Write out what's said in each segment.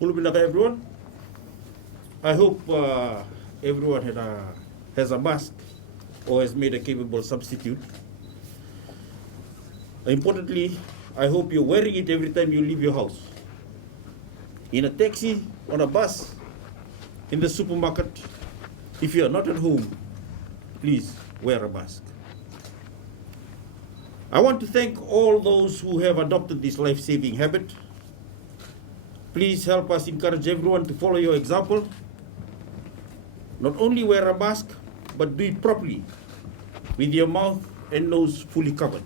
Mulubinaka everyone. I hope everyone has a mask or has made a capable substitute. Importantly, I hope you're wearing it every time you leave your house. In a taxi, on a bus, in the supermarket. If you're not at home, please wear a mask. I want to thank all those who have adopted this life-saving habit. Please help us encourage everyone to follow your example. Not only wear a mask, but do it properly, with your mouth and nose fully covered.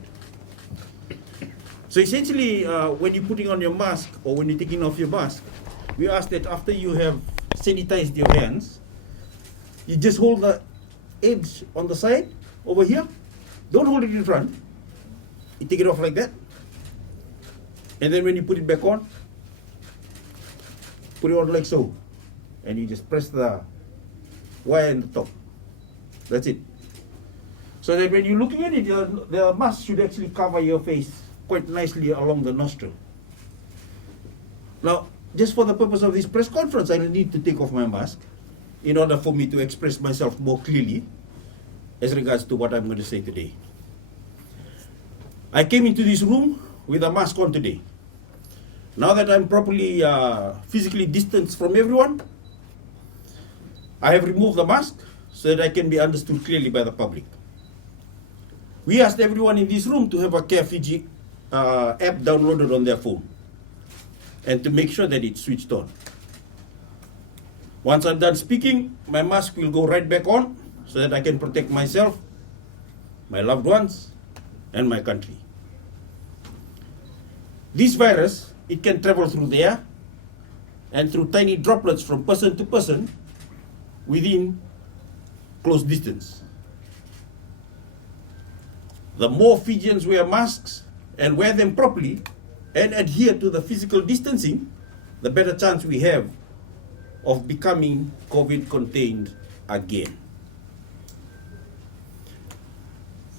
So essentially, when you're putting on your mask or when you're taking off your mask, we ask that after you have sanitized your hands, you just hold the edge on the side over here. Don't hold it in front. You take it off like that. And then when you put it back on, put it on like so. And you just press the wire in the top. That's it. So that when you're looking at it, the mask should actually cover your face quite nicely along the nostril. Now, just for the purpose of this press conference, I need to take off my mask in order for me to express myself more clearly as regards to what I'm going to say today. I came into this room with a mask on today. Now that I'm properly physically distanced from everyone, I have removed the mask so that I can be understood clearly by the public. We asked everyone in this room to have a Care Fiji app downloaded on their phone and to make sure that it's switched on. Once I'm done speaking, my mask will go right back on so that I can protect myself, my loved ones, and my country. This virus, it can travel through the air and through tiny droplets from person to person within close distance. The more Fijians wear masks and wear them properly and adhere to the physical distancing, the better chance we have of becoming COVID contained again.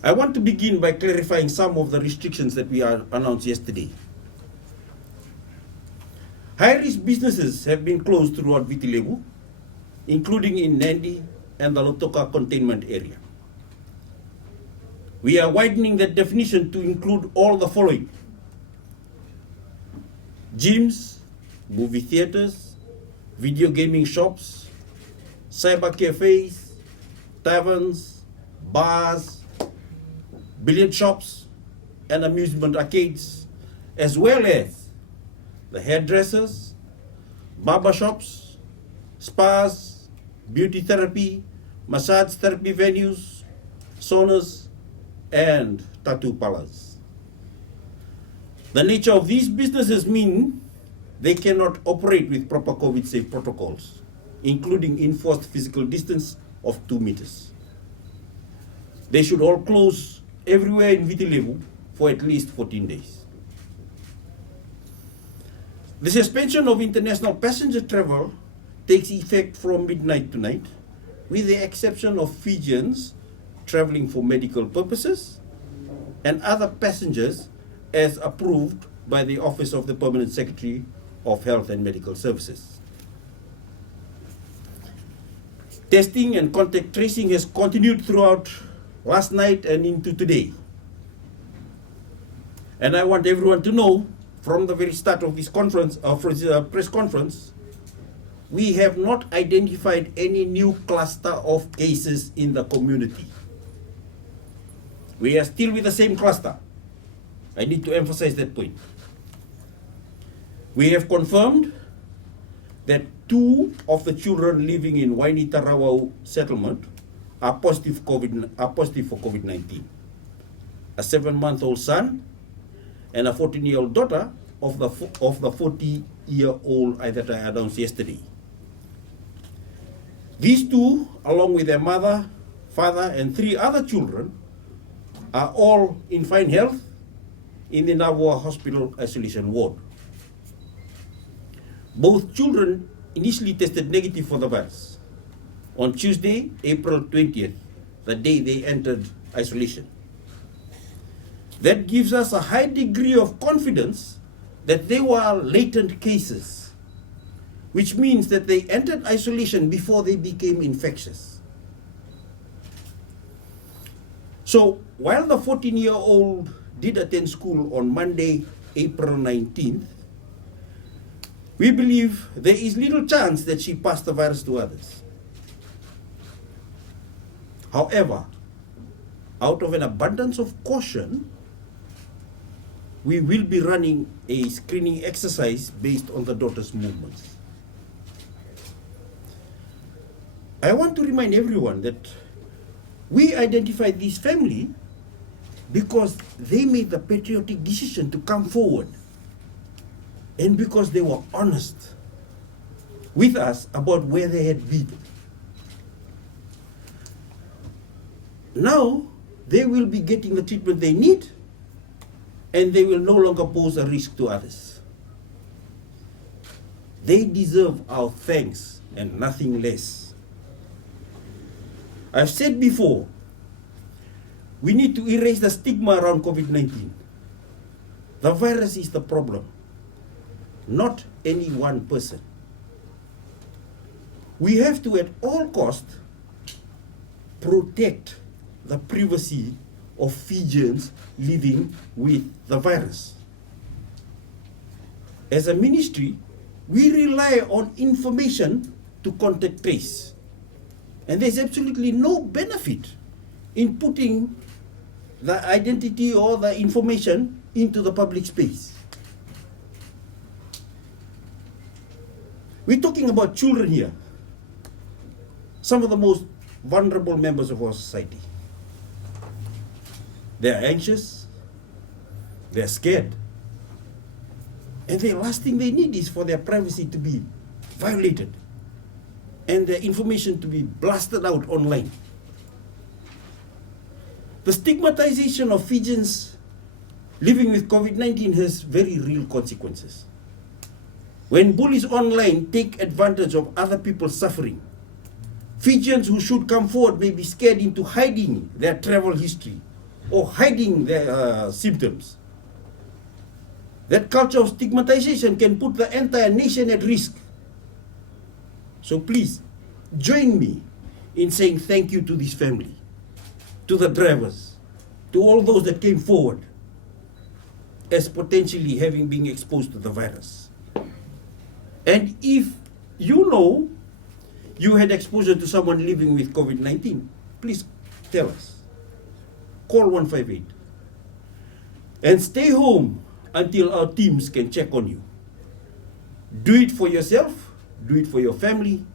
I want to begin by clarifying some of the restrictions that we announced yesterday. High-risk businesses have been closed throughout Viti Levu, including in Nandi and the Lotoka containment area. We are widening that definition to include all the following: gyms, movie theaters, video gaming shops, cyber cafes, taverns, bars, billiard shops, and amusement arcades, as well as the hairdressers, barber shops, spas, beauty therapy, massage therapy venues, saunas, and tattoo parlors. The nature of these businesses mean they cannot operate with proper COVID-safe protocols, including enforced physical distance of 2 meters. They should all close everywhere in Viti Levu for at least 14 days. The suspension of international passenger travel takes effect from midnight tonight, with the exception of Fijians traveling for medical purposes and other passengers as approved by the Office of the Permanent Secretary of Health and Medical Services. Testing and contact tracing has continued throughout last night and into today. And I want everyone to know from the very start of this conference, press conference, we have not identified any new cluster of cases in the community. We are still with the same cluster. I need to emphasize that point. We have confirmed that 2 of the children living in Wainita Rawau settlement are positive for COVID-19. A 7-month-old son and a 14-year-old daughter of the 40-year-old that I announced yesterday. These 2, along with their mother, father, and 3 other children, are all in fine health in the Navua Hospital Isolation Ward. Both children initially tested negative for the virus on Tuesday, April 20th, the day they entered isolation. That gives us a high degree of confidence that they were latent cases which means that they entered isolation before they became infectious. So while the 14-year-old did attend school on Monday, April 19th, we believe there is little chance that she passed the virus to others. However, out of an abundance of caution, we will be running a screening exercise based on the daughter's movements. I want to remind everyone that we identified this family because they made the patriotic decision to come forward and because they were honest with us about where they had been. Now, they will be getting the treatment they need and they will no longer pose a risk to others. They deserve our thanks and nothing less. I've said before, we need to erase the stigma around COVID-19. The virus is the problem, not any one person. We have to, at all costs, protect the privacy of Fijians living with the virus. As a ministry, we rely on information to contact trace. And there's absolutely no benefit in putting the identity or the information into the public space. We're talking about children here, some of the most vulnerable members of our society. They're anxious, they're scared, and the last thing they need is for their privacy to be violated and their information to be blasted out online. The stigmatization of Fijians living with COVID-19 has very real consequences. When bullies online take advantage of other people's suffering, Fijians who should come forward may be scared into hiding their travel history or hiding their symptoms. That culture of stigmatization can put the entire nation at risk. So please, join me in saying thank you to this family, to the drivers, to all those that came forward as potentially having been exposed to the virus. And if you know you had exposure to someone living with COVID-19, please tell us. Call 158 and stay home until our teams can check on you. Do it for yourself, do it for your family,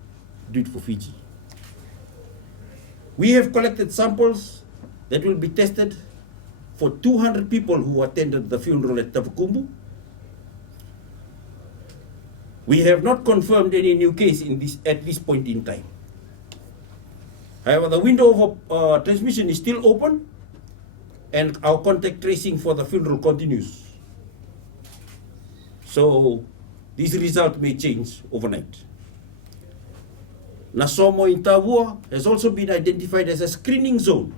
do it for Fiji. We have collected samples that will be tested for 200 people who attended the funeral at Tavukumbu. We have not confirmed any new case at this point in time. However, the window of transmission is still open and our contact tracing for the funeral continues. So this result may change overnight. Nasomo in Tavua has also been identified as a screening zone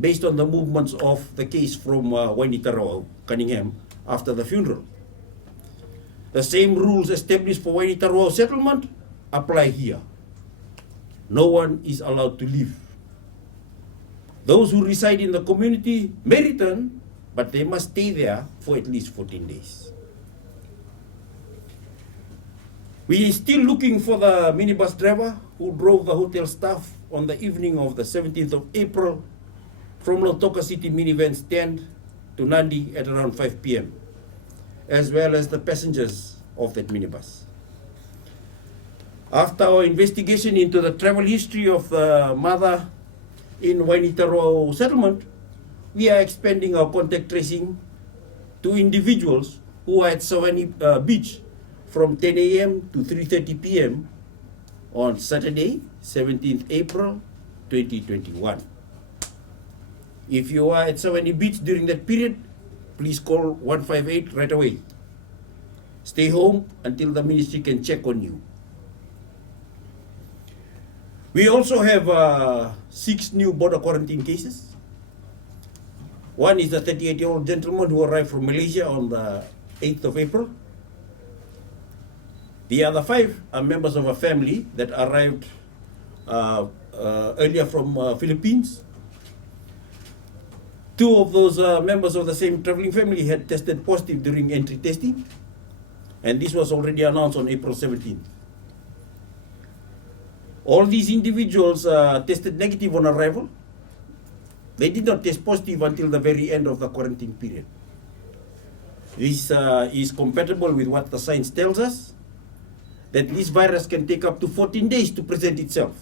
based on the movements of the case from Wainitaro, Cunningham, after the funeral. The same rules established for Wainitaro settlement apply here. No one is allowed to leave. Those who reside in the community may return, but they must stay there for at least 14 days. We are still looking for the minibus driver who drove the hotel staff on the evening of the 17th of April from Lautoka City minivan stand to Nandi at around 5 p.m., as well as the passengers of that minibus. After our investigation into the travel history of the mother in Wainitaro settlement, we are expanding our contact tracing to individuals who are at Sawani Beach from 10 a.m. to 3:30 p.m. on Saturday, 17th April 2021. If you are at Sawani Beach during that period, please call 158 right away. Stay home until the ministry can check on you. We also have 6 new border quarantine cases. One is a 38-year-old gentleman who arrived from Malaysia on the 8th of April. The other 5 are members of a family that arrived earlier from Philippines. 2 of those members of the same traveling family had tested positive during entry testing, and this was already announced on April 17th. All these individuals tested negative on arrival. They did not test positive until the very end of the quarantine period. This is compatible with what the science tells us, that this virus can take up to 14 days to present itself,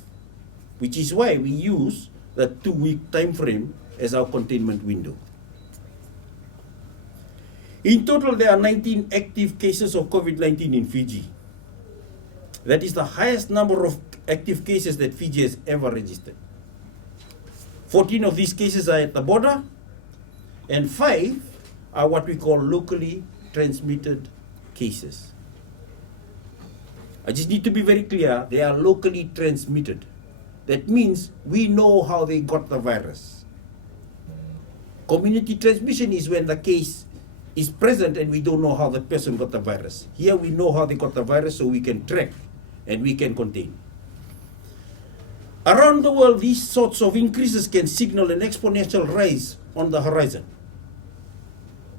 which is why we use the 2-week time frame as our containment window. In total, there are 19 active cases of COVID-19 in Fiji. That is the highest number of active cases that Fiji has ever registered. 14 of these cases are at the border, and 5 are what we call locally transmitted cases. I just need to be very clear, they are locally transmitted. That means we know how they got the virus. Community transmission is when the case is present and we don't know how the person got the virus. Here we know how they got the virus, so we can track and we can contain. Around the world, these sorts of increases can signal an exponential rise on the horizon.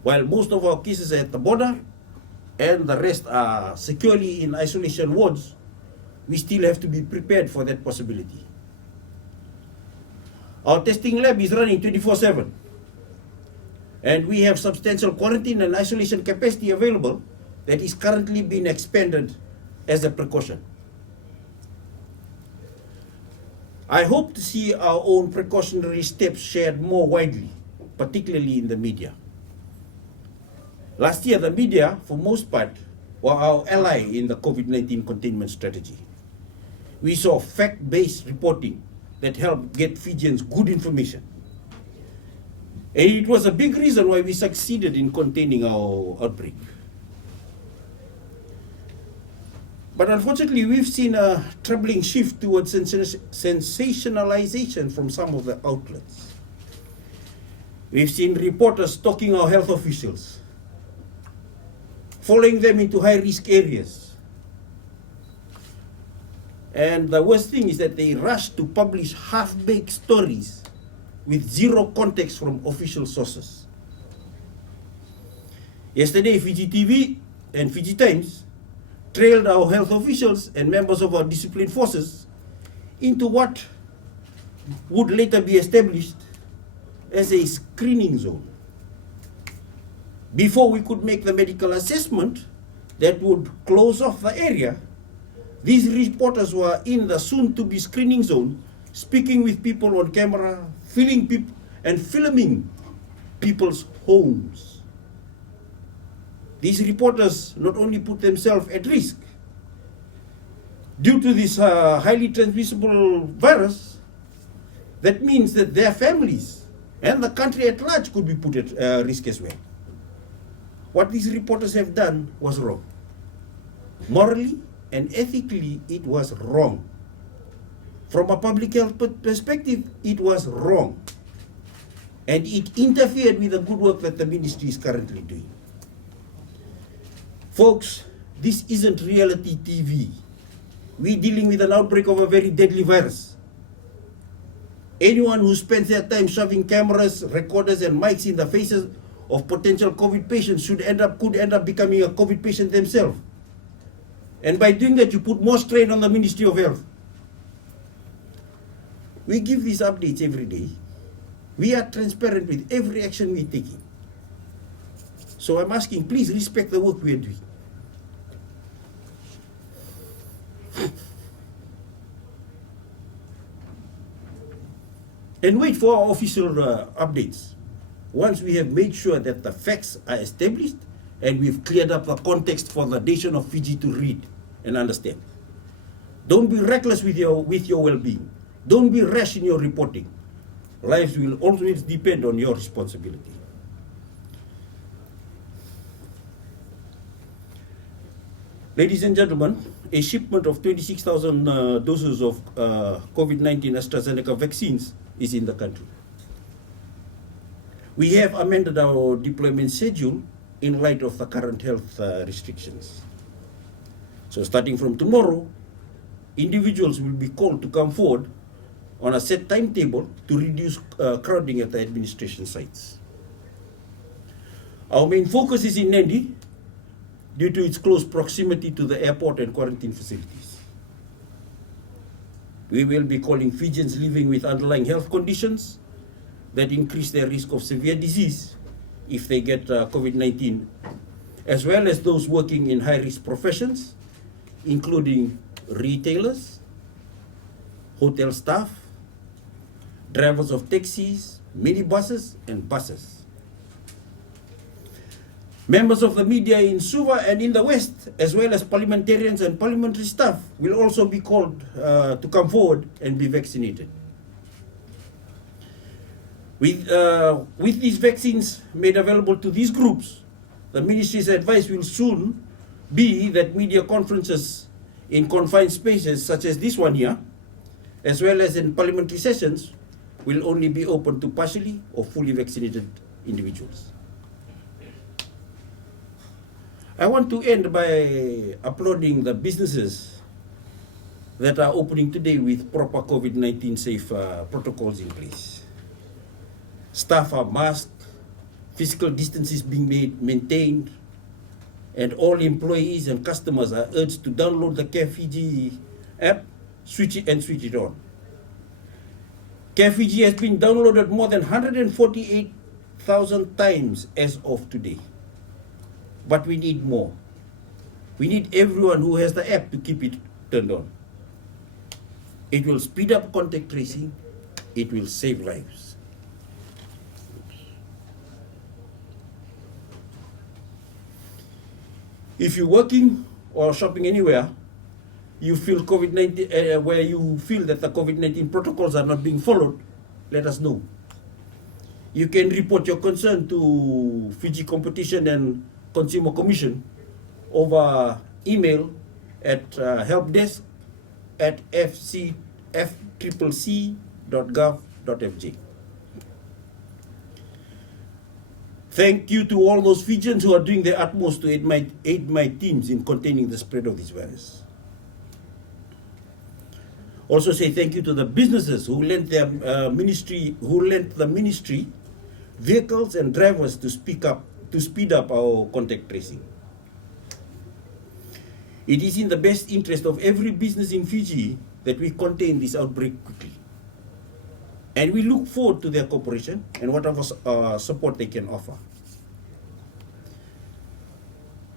While most of our cases are at the border and the rest are securely in isolation wards, we still have to be prepared for that possibility. Our testing lab is running 24/7, and we have substantial quarantine and isolation capacity available that is currently being expanded as a precaution. I hope to see our own precautionary steps shared more widely, particularly in the media. Last year, the media, for most part, were our ally in the COVID-19 containment strategy. We saw fact-based reporting that helped get Fijians good information. And it was a big reason why we succeeded in containing our outbreak. But unfortunately, we've seen a troubling shift towards sensationalization from some of the outlets. We've seen reporters stalking our health officials, following them into high-risk areas. And the worst thing is that they rush to publish half-baked stories with zero context from official sources. Yesterday, Fiji TV and Fiji Times trailed our health officials and members of our discipline forces into what would later be established as a screening zone. Before we could make the medical assessment that would close off the area, these reporters were in the soon-to-be screening zone, speaking with people on camera, filming people's homes. These reporters not only put themselves at risk due to this highly transmissible virus, that means that their families and the country at large could be put at risk as well. What these reporters have done was wrong. Morally and ethically, it was wrong. From a public health perspective, it was wrong. And it interfered with the good work that the ministry is currently doing. Folks, this isn't reality TV. We're dealing with an outbreak of a very deadly virus. Anyone who spends their time shoving cameras, recorders, and mics in the faces of potential COVID patients could end up becoming a COVID patient themselves. And by doing that, you put more strain on the Ministry of Health. We give these updates every day. We are transparent with every action we're taking. So I'm asking, please respect the work we are doing. And wait for our official updates. Once we have made sure that the facts are established and we've cleared up the context for the nation of Fiji to read and understand. Don't be reckless with your well-being. Don't be rash in your reporting. Lives will always depend on your responsibility. Ladies and gentlemen, a shipment of 26,000 doses of COVID-19 AstraZeneca vaccines is in the country. We have amended our deployment schedule in light of the current health restrictions. So starting from tomorrow, individuals will be called to come forward on a set timetable to reduce crowding at the administration sites. Our main focus is in Nandi due to its close proximity to the airport and quarantine facilities. We will be calling Fijians living with underlying health conditions that increase their risk of severe disease if they get COVID-19, as well as those working in high-risk professions, including retailers, hotel staff, drivers of taxis, minibuses, and buses. Members of the media in Suva and in the West, as well as parliamentarians and parliamentary staff, will also be called to come forward and be vaccinated. With these vaccines made available to these groups, the ministry's advice will soon be that media conferences in confined spaces such as this one here, as well as in parliamentary sessions, will only be open to partially or fully vaccinated individuals. I want to end by applauding the businesses that are opening today with proper COVID-19 safe protocols in place. Staff are masked, physical distance is being maintained, and all employees and customers are urged to download the Care Fiji app, switch it on. Care Fiji has been downloaded more than 148,000 times as of today. But we need more. We need everyone who has the app to keep it turned on. It will speed up contact tracing. It will save lives. If you're working or shopping anywhere, you feel COVID-19, where you feel that the COVID-19 protocols are not being followed, let us know. You can report your concern to Fiji Competition and Consumer Commission over email at helpdesk@fccc.gov.fj. Thank you to all those Fijians who are doing their utmost to aid my teams in containing the spread of this virus. Also say thank you to the businesses who lent the ministry vehicles and drivers to speed up our contact tracing. It is in the best interest of every business in Fiji that we contain this outbreak quickly. And we look forward to their cooperation and whatever support they can offer.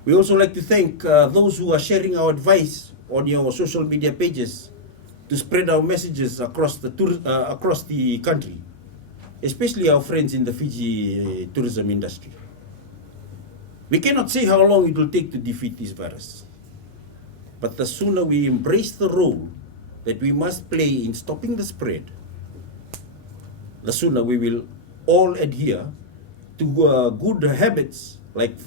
We also like to thank those who are sharing our advice on your social media pages to spread our messages across the country, especially our friends in the Fiji tourism industry. We cannot say how long it will take to defeat this virus, but the sooner we embrace the role that we must play in stopping the spread, the sooner we will all adhere to good habits like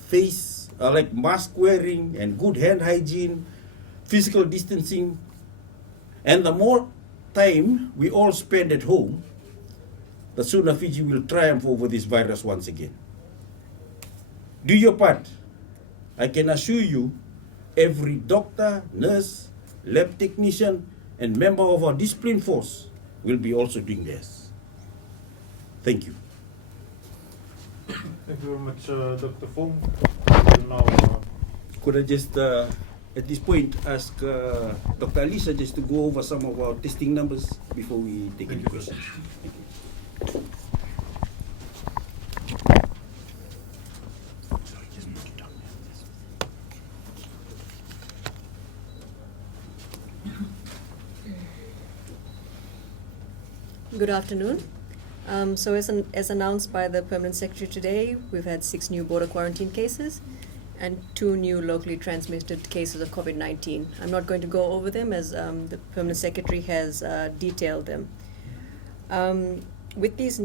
mask wearing and good hand hygiene, physical distancing, and the more time we all spend at home, the sooner Fiji will triumph over this virus once again. Do your part. I can assure you, every doctor, nurse, lab technician, and member of our discipline force will be also doing theirs. Thank you. Thank you very much, Dr. Fong. Now, could I just, at this point, ask Dr. Alisa just to go over some of our testing numbers before we take any questions? Thank you. Good afternoon. So as announced by the Permanent Secretary today, we've had 6 new border quarantine cases and 2 new locally transmitted cases of COVID-19. I'm not going to go over them as the Permanent Secretary has detailed them. With these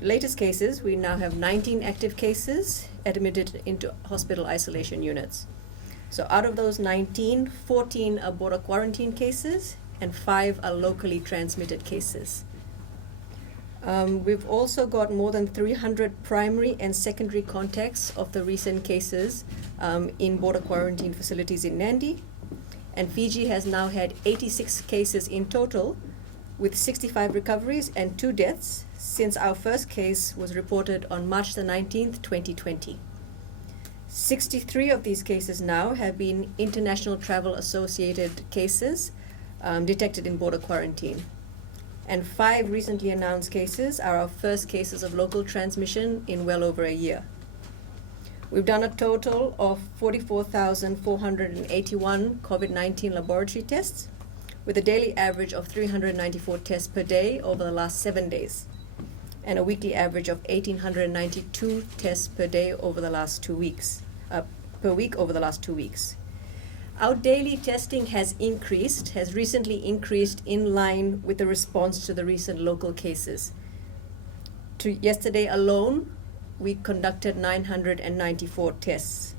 latest cases, we now have 19 active cases admitted into hospital isolation units. So out of those 19, 14 are border quarantine cases and 5 are locally transmitted cases. We've also got more than 300 primary and secondary contacts of the recent cases in border quarantine facilities in Nandi. and Fiji has now had 86 cases in total, with 65 recoveries and 2 deaths since our first case was reported on March the 19th, 2020. 63 of these cases now have been international travel associated cases detected in border quarantine. And 5 recently announced cases are our first cases of local transmission in well over a year. We've done a total of 44,481 COVID-19 laboratory tests, with a daily average of 394 tests per day over the last 7 days, and a weekly average of 1,892 tests per day over the last 2 weeks, per week over the last 2 weeks. Our daily testing has recently increased in line with the response to the recent local cases. Yesterday alone, we conducted 994 tests.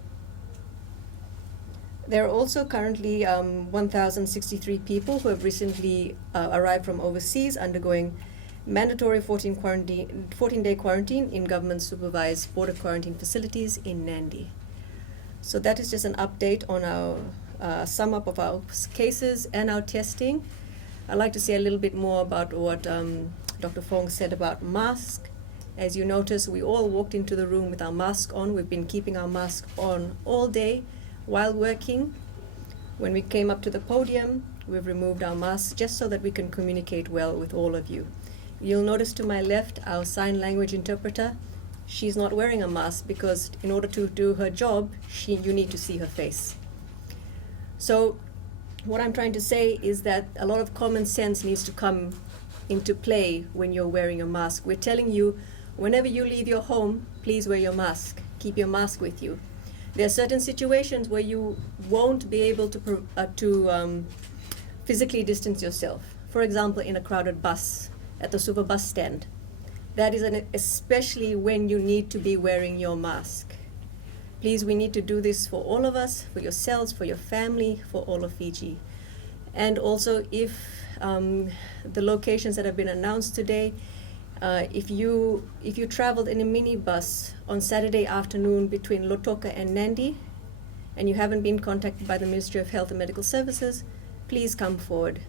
There are also currently 1,063 people who have recently arrived from overseas undergoing mandatory 14-day quarantine in government-supervised border quarantine facilities in Nandi. So that is just an update on our sum up of our cases and our testing. I'd like to say a little bit more about what Dr. Fong said about masks. As you notice, we all walked into the room with our mask on. We've been keeping our mask on all day while working. When we came up to the podium, we've removed our masks just so that we can communicate well with all of you. You'll notice to my left our sign language interpreter. She's not wearing a mask because in order to do her job, you need to see her face. So what I'm trying to say is that a lot of common sense needs to come into play when you're wearing a mask. We're telling you, whenever you leave your home, please wear your mask. Keep your mask with you. There are certain situations where you won't be able to physically distance yourself. For example, in a crowded bus, at the super bus stand. That is especially when you need to be wearing your mask. Please, we need to do this for all of us, for yourselves, for your family, for all of Fiji. And also, if the locations that have been announced today, if you traveled in a minibus on Saturday afternoon between Lotoka and Nandi, and you haven't been contacted by the Ministry of Health and Medical Services, please come forward.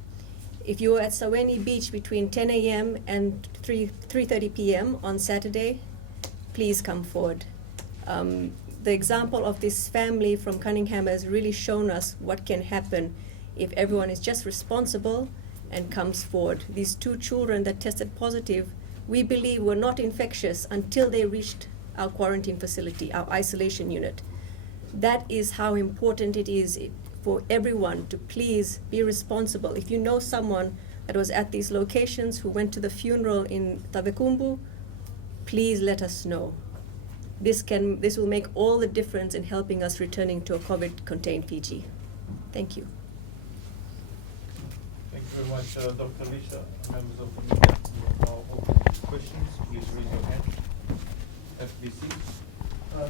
If you're at Saweni Beach between 10 a.m. and 3:30 p.m. on Saturday, please come forward. The example of this family from Cunningham has really shown us what can happen if everyone is just responsible and comes forward. These 2 children that tested positive, we believe were not infectious until they reached our quarantine facility, our isolation unit. That is how important it is for everyone to please be responsible. If you know someone that was at these locations who went to the funeral in Tavekumbu, please let us know. This will make all the difference in helping us returning to a COVID-contained Fiji. Thank you. Thank you very much, Dr. Lisa. Members of the media, we have now open questions. Please raise your hand. FBC.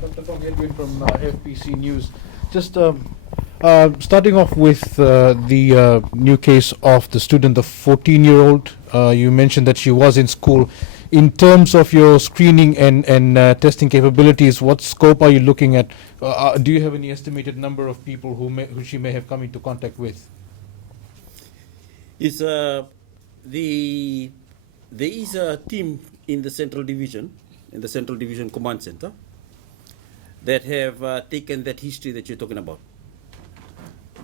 Dr. Fong, Edwin from FBC News. Just starting off with the new case of the student, the 14-year-old. You mentioned that she was in school. In terms of your screening and testing capabilities, what scope are you looking at? Do you have any estimated number of people who she may have come into contact with? It's there is a team in the Central Division, Command Center, that have taken that history that you're talking about.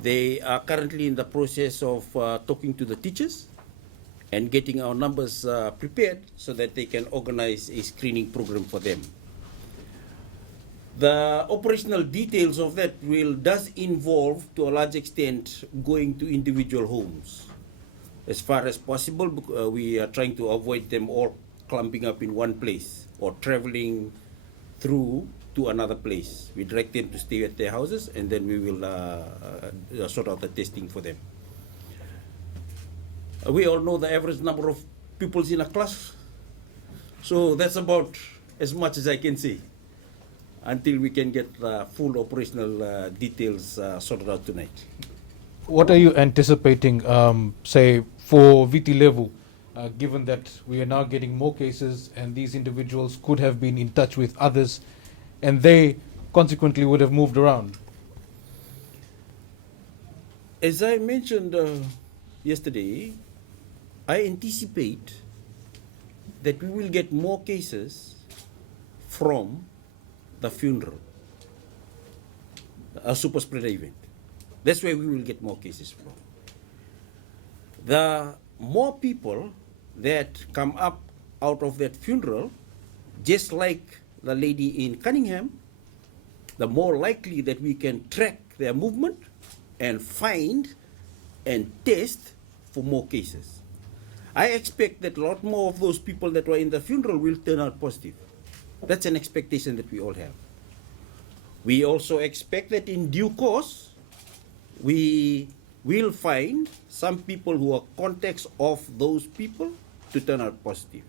They are currently in the process of talking to the teachers and getting our numbers prepared so that they can organize a screening program for them. The operational details of that does involve, to a large extent, going to individual homes. As far as possible, we are trying to avoid them all clumping up in one place or traveling through to another place. We direct them to stay at their houses, and then we will sort out the testing for them. We all know the average number of pupils in a class, so that's about as much as I can say until we can get the full operational details sorted out tonight. What are you anticipating, say, for VT level, given that we are now getting more cases and these individuals could have been in touch with others and they consequently would have moved around? As I mentioned yesterday, I anticipate that we will get more cases from the funeral, a super spreader event. That's where we will get more cases from. The more people that come up out of that funeral, just like the lady in Cunningham, the more likely that we can track their movement and find and test for more cases. I expect that a lot more of those people that were in the funeral will turn out positive. That's an expectation that we all have. We also expect that in due course, we will find some people who are contacts of those people to turn out positive.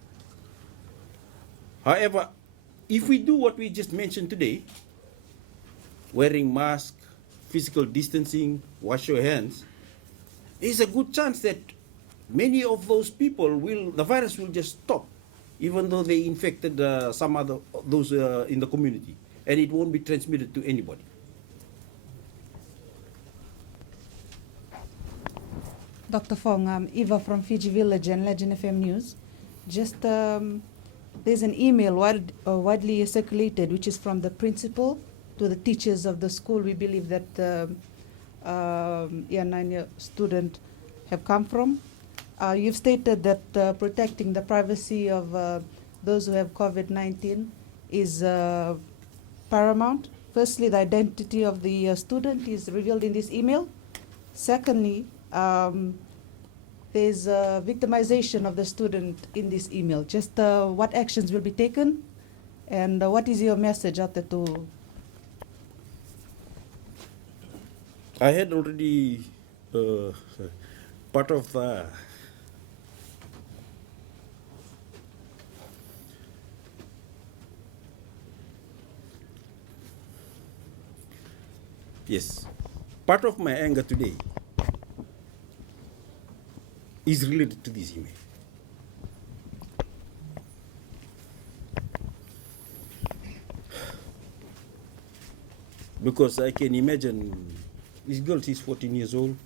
However, if we do what we just mentioned today, wearing masks, physical distancing, wash your hands, there's a good chance that many of those people the virus will just stop, even though they infected some other those in the community, and it won't be transmitted to anybody. Dr. Fong, Eva from Fiji Village and Legend FM News. Just there's an email widely circulated, which is from the principal to the teachers of the school. We believe that year 9 student have come from. You've stated that protecting the privacy of those who have COVID-19 is paramount. Firstly, the identity of the student is revealed in this email. Secondly, there's victimization of the student in this email. Just what actions will be taken, and what is your message out there to? I had already part of the yes, part of my anger today is related to this email. Because I can imagine this girl, she's 14 years old.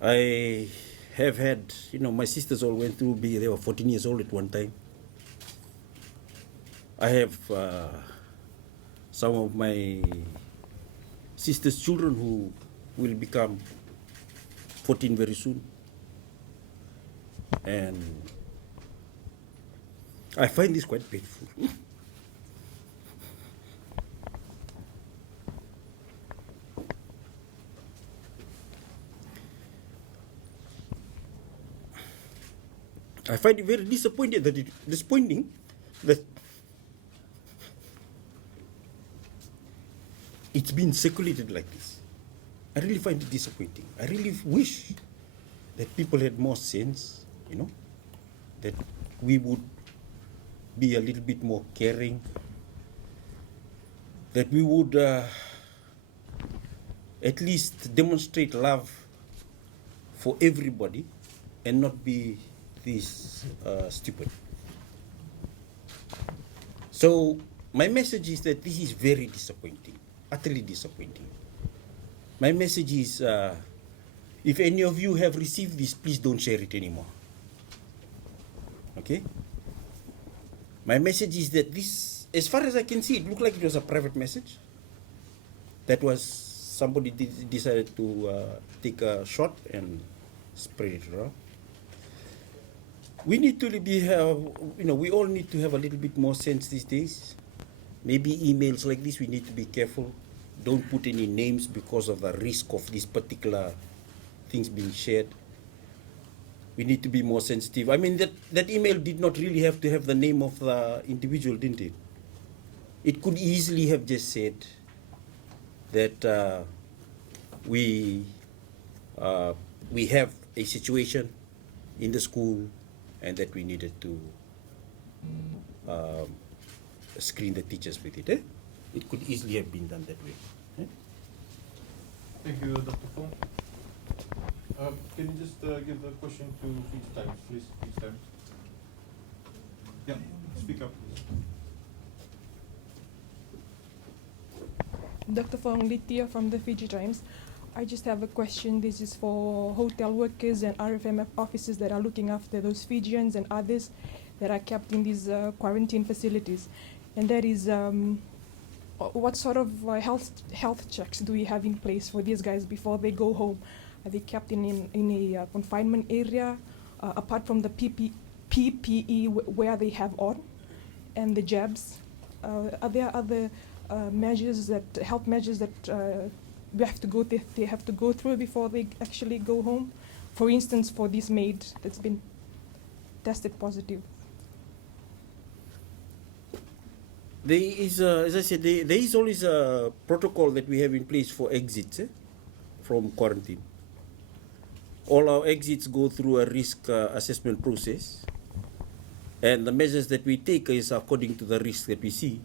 I have had, my sisters all went through, they were 14 years old at one time. I have some of my sister's children who will become 14 very soon. And I find this quite painful. I find it very disappointing that it's been circulated like this. I really find it disappointing. I really wish that people had more sense, that we would be a little bit more caring, that we would at least demonstrate love for everybody and not be this stupid. So my message is that this is very disappointing, utterly disappointing. My message is, if any of you have received this, please don't share it anymore. Okay? My message is that this, as far as I can see, it looked like it was a private message. That was somebody decided to take a shot and spread it around. We need to we all need to have a little bit more sense these days. Maybe emails like this, we need to be careful. Don't put any names because of the risk of these particular things being shared. We need to be more sensitive. I mean, that email did not really have to have the name of the individual, didn't it? It could easily have just said that we have a situation in the school and that we needed to screen the teachers with it. It could easily have been done that way. Thank you, Dr. Fong. Can you just give the question to Fiji Times, please? Fiji Times. Yeah, speak up, please. Dr. Fong Littia from the Fiji Times. I just have a question. This is for hotel workers and RFMF officers that are looking after those Fijians and others that are kept in these quarantine facilities. And that is, what sort of health checks do we have in place for these guys before they go home? Are they kept in a confinement area, apart from the PPE where they have on, and the jabs? Are there other health measures that they have to go through before they actually go home? For instance, for this maid that's been tested positive. There is, as I said, there is always a protocol that we have in place for exits from quarantine. All our exits go through a risk assessment process, and the measures that we take is according to the risk that we see.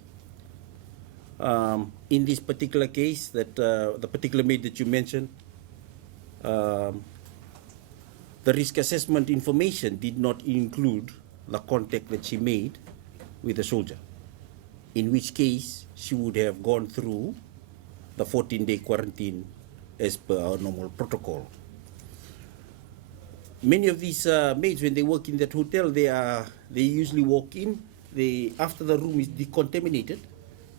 In this particular case, that the particular maid that you mentioned, the risk assessment information did not include the contact that she made with the soldier, in which case she would have gone through the 14-day quarantine as per our normal protocol. Many of these maids, when they work in that hotel, they usually walk in. After the room is decontaminated,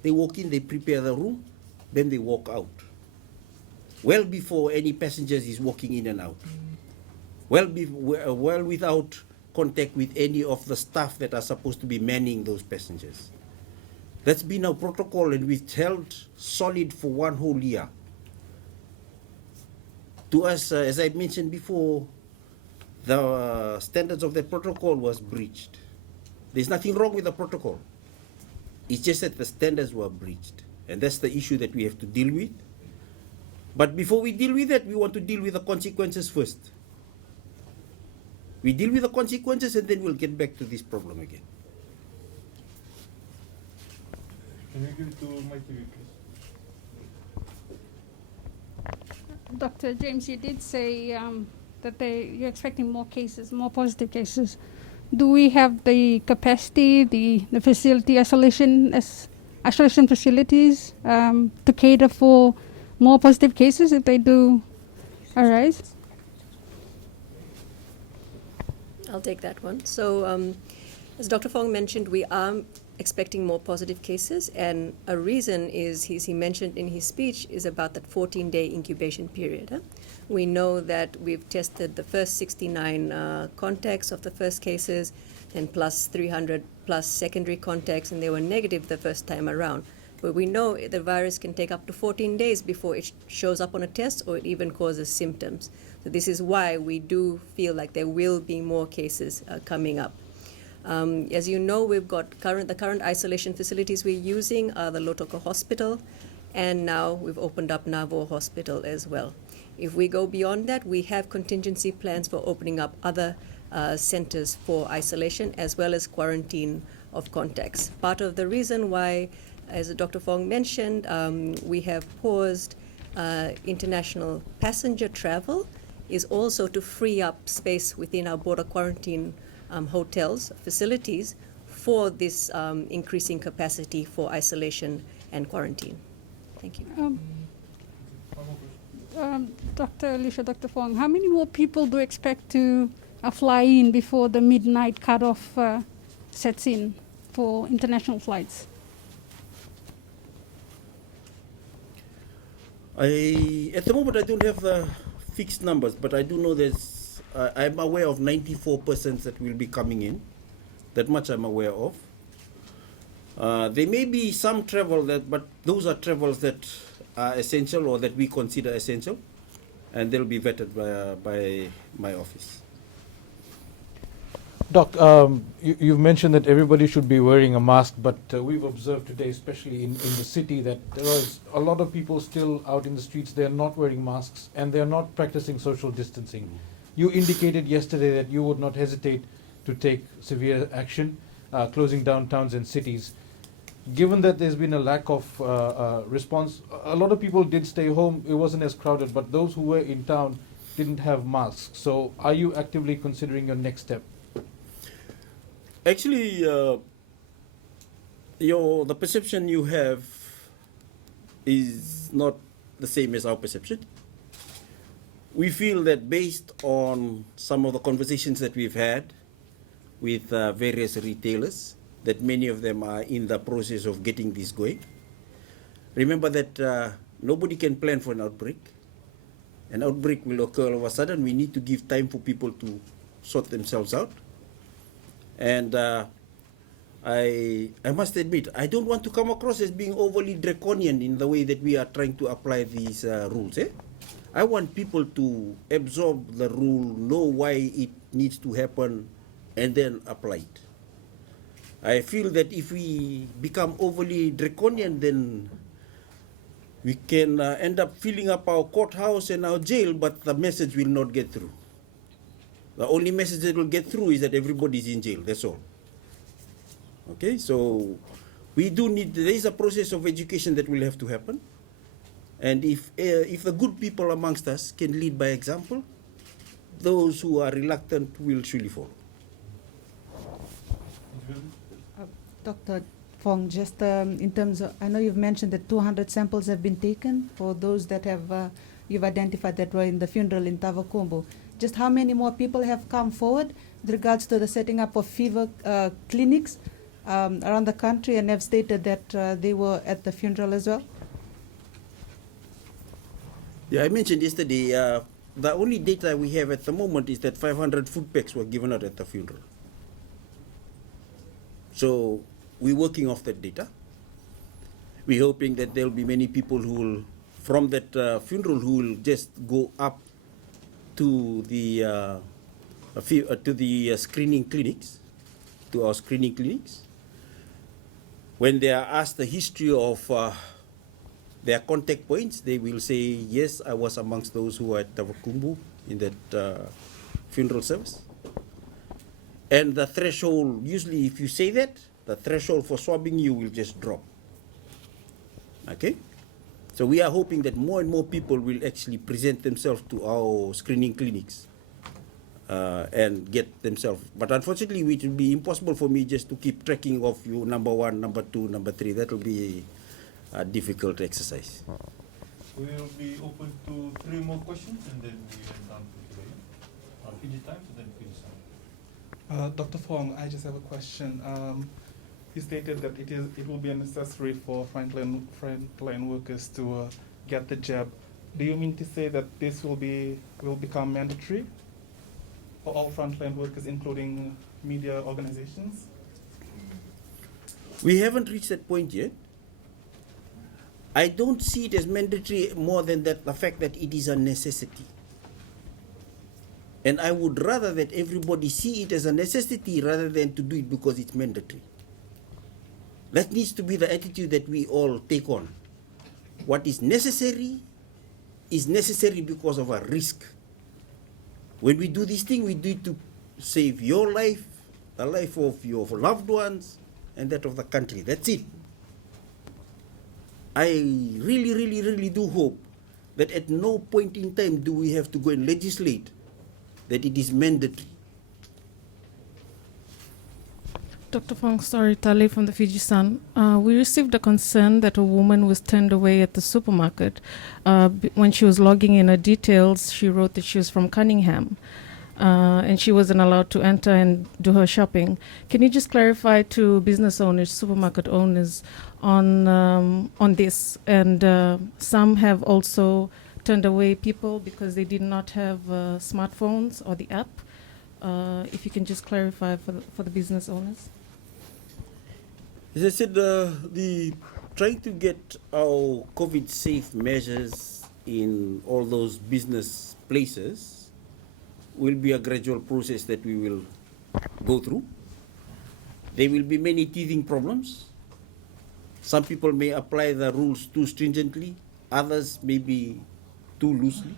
they walk in, they prepare the room, then they walk out. Well before any passengers is walking in and out. Well without contact with any of the staff that are supposed to be manning those passengers. That's been our protocol, and we've held solid for 1 whole year. To us, as I mentioned before, the standards of the protocol was breached. There's nothing wrong with the protocol. It's just that the standards were breached. And that's the issue that we have to deal with. But before we deal with that, we want to deal with the consequences first. We deal with the consequences, and then we'll get back to this problem again. Can you give it to my TV, please? Dr. James, you did say that you're expecting more cases, more positive cases. Do we have the capacity, the facility isolation facilities to cater for more positive cases if they do arise? I'll take that one. So, as Dr. Fong mentioned, we are expecting more positive cases, and a reason is, he mentioned in his speech, is about that 14-day incubation period. We know that we've tested the first 69 contacts of the first cases, and plus 300 plus secondary contacts, and they were negative the first time around. But we know the virus can take up to 14 days before it shows up on a test, or it even causes symptoms. So this is why we do feel like there will be more cases coming up. As you know, we've got the current isolation facilities we're using are the Lotoko Hospital, and now we've opened up Navo Hospital as well. If we go beyond that, we have contingency plans for opening up other centers for isolation as well as quarantine of contacts. Part of the reason why, as Dr. Fong mentioned, we have paused international passenger travel is also to free up space within our border quarantine hotels, facilities, for this increasing capacity for isolation and quarantine. Thank you. Dr. Alicia, Dr. Fong, how many more people do you expect to fly in before the midnight cutoff sets in for international flights? At the moment, I don't have the fixed numbers, but I do know I'm aware of 94 persons that will be coming in. That much I'm aware of. There may be some travel but those are travels that are essential or that we consider essential, and they'll be vetted by my office. Doc, you've mentioned that everybody should be wearing a mask, but we've observed today, especially in the city, that there is a lot of people still out in the streets. They're not wearing masks, and they're not practicing social distancing. You indicated yesterday that you would not hesitate to take severe action, closing down towns and cities. Given that there's been a lack of response, a lot of people did stay home. It wasn't as crowded, but those who were in town didn't have masks. So are you actively considering your next step? Actually, the perception you have is not the same as our perception. We feel that based on some of the conversations that we've had with various retailers, that many of them are in the process of getting this going. Remember that nobody can plan for an outbreak. An outbreak will occur all of a sudden. We need to give time for people to sort themselves out. And I must admit, I don't want to come across as being overly draconian in the way that we are trying to apply these rules. I want people to absorb the rule, know why it needs to happen, and then apply it. I feel that if we become overly draconian, then we can end up filling up our courthouse and our jail, but the message will not get through. The only message that will get through is that everybody is in jail, that's all. Okay, so we do need, there is a process of education that will have to happen. And if the good people amongst us can lead by example, those who are reluctant will surely follow. Dr. Fong, just in terms of, I know you've mentioned that 200 samples have been taken for those that have, you've identified that were in the funeral in Tavakombo. Just how many more people have come forward with regards to the setting up of fever clinics around the country and have stated that they were at the funeral as well? Yeah, I mentioned yesterday, the only data we have at the moment is that 500 food packs were given out at the funeral. So we're working off that data. We're hoping that there will be many people who will, from that funeral, who will just go up to the screening clinics, to our screening clinics. When they are asked the history of their contact points, they will say, yes, I was amongst those who were at Tavakumbu in that funeral service. And the threshold, usually if you say that, the threshold for swabbing you will just drop. Okay? So we are hoping that more and more people will actually present themselves to our screening clinics and get themselves. But unfortunately, it will be impossible for me just to keep tracking of you number 1, number 2, number 3. That will be a difficult exercise. We will be open to 3 more questions and then we are done for today. Fiji Times and then Fiji Sun. Dr. Fong, I just have a question. You stated that it will be necessary for frontline workers to get the jab. Do you mean to say that this will become mandatory for all frontline workers, including media organizations? We haven't reached that point yet. I don't see it as mandatory more than that the fact that it is a necessity. And I would rather that everybody see it as a necessity rather than to do it because it's mandatory. That needs to be the attitude that we all take on. What is necessary because of a risk. When we do this thing, we do it to save your life, the life of your loved ones, and that of the country. That's it. I really do hope that at no point in time do we have to go and legislate that it is mandatory. Dr. Fong, sorry, Tali from the Fiji Sun. We received a concern that a woman was turned away at the supermarket. When she was logging in her details, she wrote that she was from Cunningham, and she wasn't allowed to enter and do her shopping. Can you just clarify to business owners, supermarket owners, on this? And some have also turned away people because they did not have smartphones or the app. If you can just clarify for the business owners. As I said, the trying to get our COVID safe measures in all those business places will be a gradual process that we will go through. There will be many teething problems. Some people may apply the rules too stringently, others may be too loosely.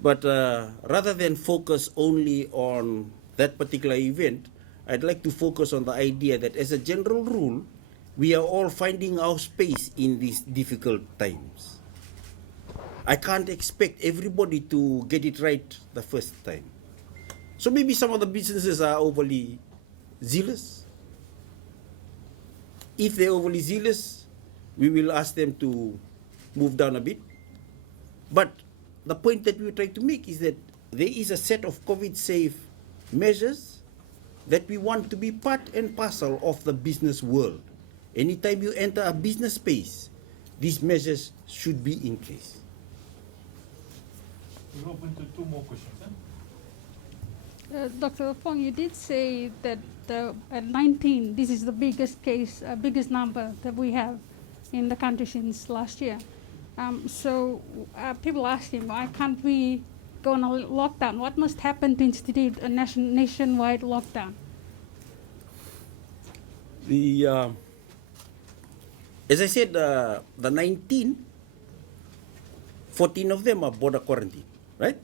But rather than focus only on that particular event, I'd like to focus on the idea that as a general rule, we are all finding our space in these difficult times. I can't expect everybody to get it right the first time. So maybe some of the businesses are overly zealous. If they're overly zealous, we will ask them to move down a bit. But the point that we were trying to make is that there is a set of COVID-safe measures that we want to be part and parcel of the business world. Anytime you enter a business space, these measures should be in place. We're open to 2 more questions. Dr. Fong, you did say that at 19, this is the biggest case, biggest number that we have in the country since last year. So people asking, why can't we go on a lockdown? What must happen to institute a nationwide lockdown? As I said, the 19, 14 of them are border quarantine, right?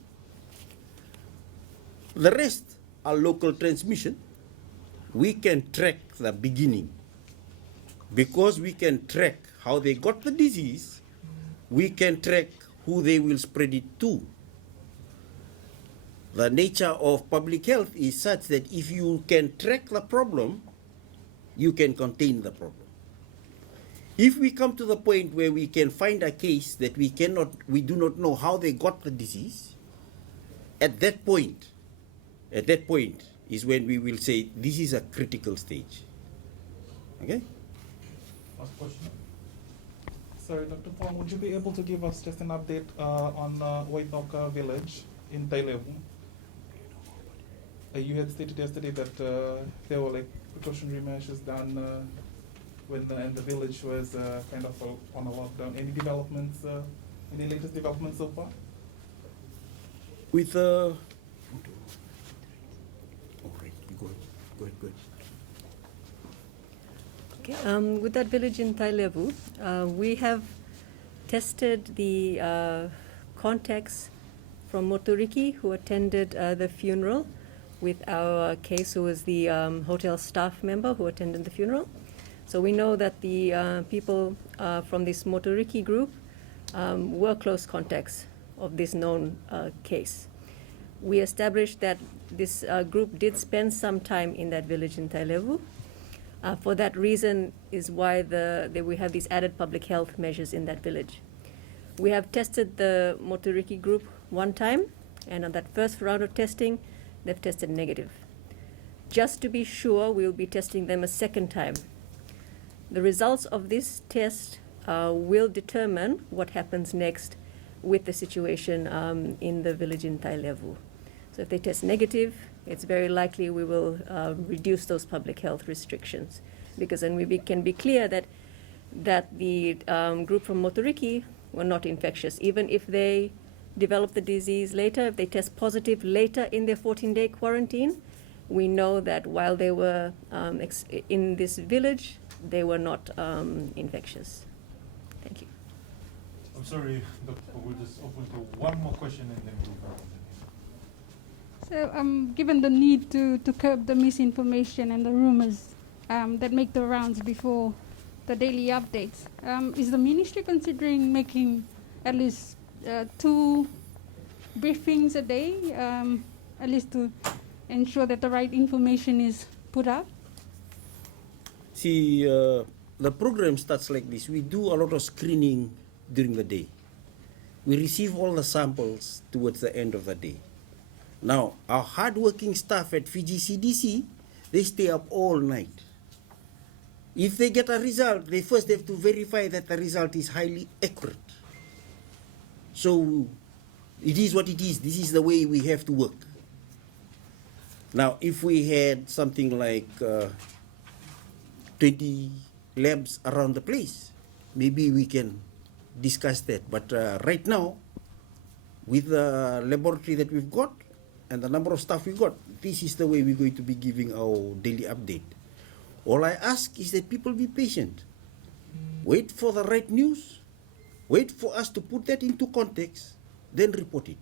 The rest are local transmission. We can track the beginning. Because we can track how they got the disease, we can track who they will spread it to. The nature of public health is such that if you can track the problem, you can contain the problem. If we come to the point where we can find a case that we do not know how they got the disease, at that point is when we will say this is a critical stage. Okay? Last question. Sorry, Dr. Fong, would you be able to give us just an update on Waitoka village in Tailevu? You had stated yesterday that there were like precautionary measures done when the village was kind of on a lockdown. Any developments, any latest developments so far? With go ahead. Okay, with that village in Tailevu, we have tested the contacts from Motoriki who attended the funeral with our case who was the hotel staff member who attended the funeral. So we know that the people from this Motoriki group were close contacts of this known case. We established that this group did spend some time in that village in Tailevu. For that reason is why we have these added public health measures in that village. We have tested the Motoriki group one time, and on that first round of testing, they've tested negative. Just to be sure, we'll be testing them a second time. The results of this test will determine what happens next with the situation in the village in Tailevu. So if they test negative, it's very likely we will reduce those public health restrictions, because then we can be clear that the group from Motoriki were not infectious. Even if they develop the disease later, if they test positive later in their 14-day quarantine, we know that while they were in this village, they were not infectious. Thank you. I'm sorry, Dr. We'll just open to one more question and then we'll go. So, given the need to curb the misinformation and the rumors that make the rounds before the daily updates, is the ministry considering making at least 2 briefings a day, at least to ensure that the right information is put out? See, the program starts like this. We do a lot of screening during the day. We receive all the samples towards the end of the day. Now, our hardworking staff at Fiji CDC, they stay up all night. If they get a result, they first have to verify that the result is highly accurate. So, it is what it is. This is the way we have to work. Now, if we had something like 20 labs around the place, maybe we can discuss that. But right now, with the laboratory that we've got and the number of staff we've got, this is the way we're going to be giving our daily update. All I ask is that people be patient. Wait for the right news. Wait for us to put that into context, then report it.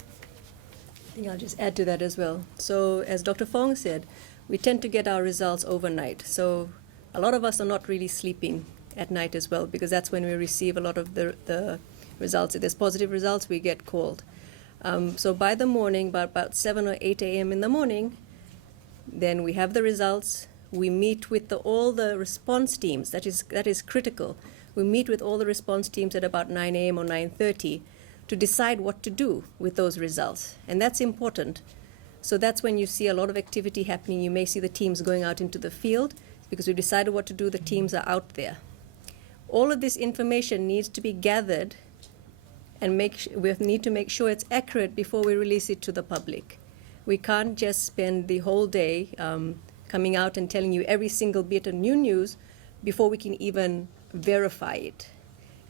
I think I'll just add to that as well. So as Dr. Fong said, we tend to get our results overnight. So a lot of us are not really sleeping at night as well, because that's when we receive a lot of the results. If there's positive results, we get called. So by the morning, about 7 or 8 a.m. in the morning, then we have the results. we meet with all the response teams. That is critical. We meet with all the response teams at about 9 a.m. or 9:30 to decide what to do with those results. And that's important. So that's when you see a lot of activity happening. You may see the teams going out into the field because we decided what to do. The teams are out there. All of this information needs to be gathered, and we need to make sure it's accurate before we release it to the public. We can't just spend the whole day coming out and telling you every single bit of new news before we can even verify it.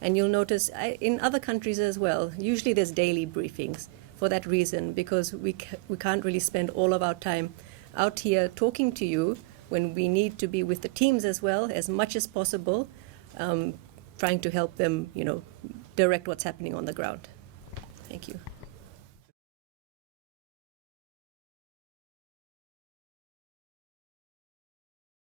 And you'll notice in other countries as well, usually there's daily briefings for that reason, because we can't really spend all of our time out here talking to you when we need to be with the teams as well, as much as possible, trying to help them, direct what's happening on the ground. Thank you.